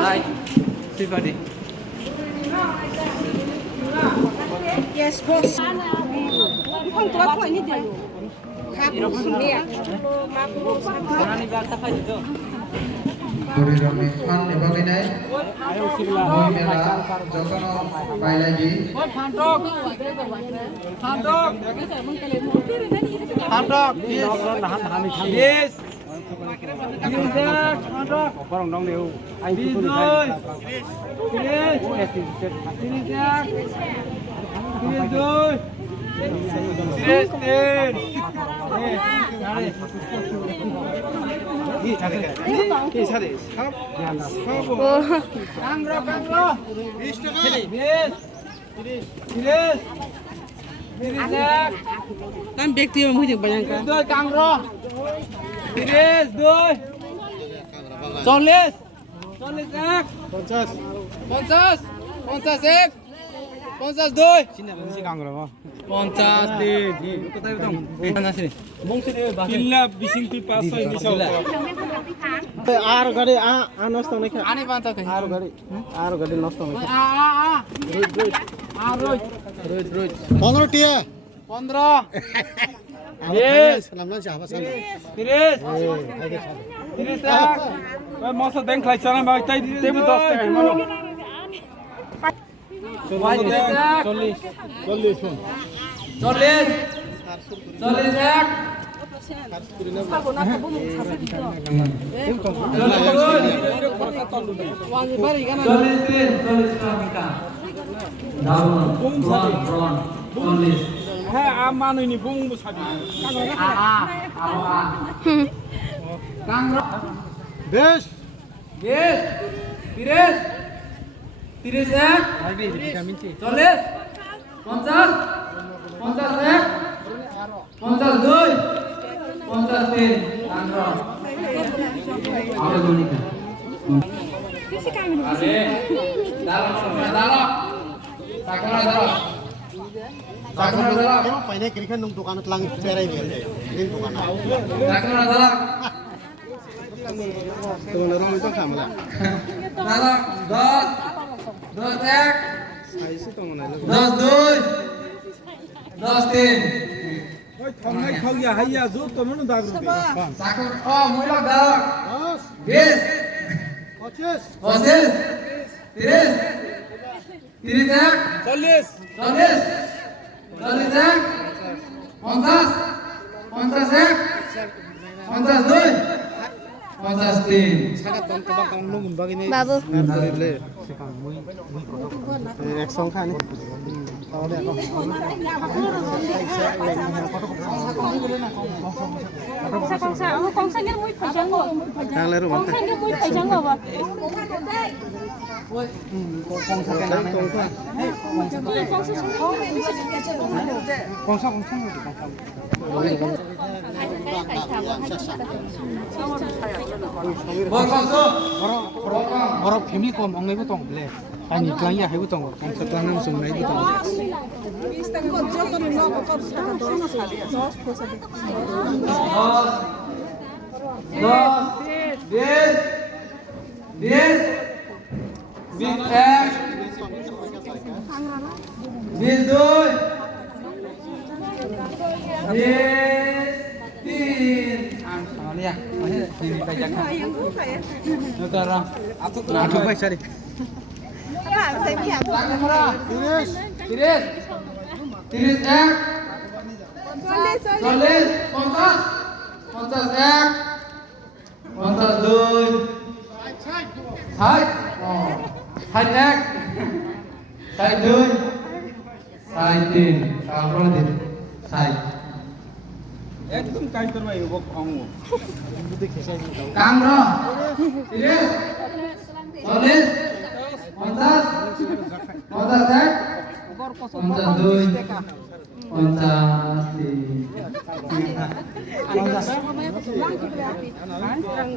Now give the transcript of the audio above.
Right. Everybody. Yes, boss. Không có khỏi như thế. Khác nè. Kami fan di bagian ini. Kami mela jokono pai lagi. Handok. Yes. Orang dong dia. Ai tu tu. Yes. Kan ব্যক্তি মুঝে bayangkan. Doi kangro. Tiris doi. 40. 40 ek. 50. 50 ek. 50 doi. Sini mesti kangro mo. 50 di. Kota utang. Mana sini? Bongsi dia bahasa. Killa bising tu pasal ini sahaja. আর গাড়ি নষ্ট নাকি Ani panta kai. আর গাড়ি নষ্ট নাকি Roj. 15 টিয়া 15. Yes সালাম না চাহবা সালাম Tiris. Tiris ek. Masa deng khai chana mai tai tebu 10 টাকা মানো। 40 এক। হ্যাঁ আমার নি বুং বুসাবি বেশ Yes. Tiris. Tiris ek. 40. 50. 50 ek. 52. 53. Kangro. Apa Monica? Are. Dalam. Sakura dalam. পাইনে ক্রিকেট নুম দোকানত লাং চেরাই বেলে দিন দোকান Sakura dalam. তো রং তো খামলা Dalam. 10. 10 ek. আইছে তো মনে 10 2. 10 3. Thằng không giờ hay giờ giúp tôi nó đào được. Sakura. Oh, mulai dalam. 10 Yes. 25 Osis. Tiris. Tiris ek. 40 40. 40 ek. 50. 50 ek. 52. 53. সাকা তন কবা কম নুম বাগিনে বাবু লে এক সংখ্যা নি তাহলে এখন kongsannya muy pajang kok. তাহলে room Kongsannya muy pajang kok, Pak. কংসা কংসা orang family kom ong ngai butong ble ani klang ya hai butong ong sa klang nam sung ngai butong Yes. Yes. Bis ek. Bis doi. Bis tin. Lihat, ini pajak. Sekarang aku bai sari Tiris. Tiris. Tiris ek. 40. 50. 50 ek. 52. Sai. Oh. Sai ek. Sai doi. Sai tin. Kalau din. Sai. একদম কাজ করবা এই অঙ্গ Kangro. Tiris. 40. 50. 50 ek. 52. 53.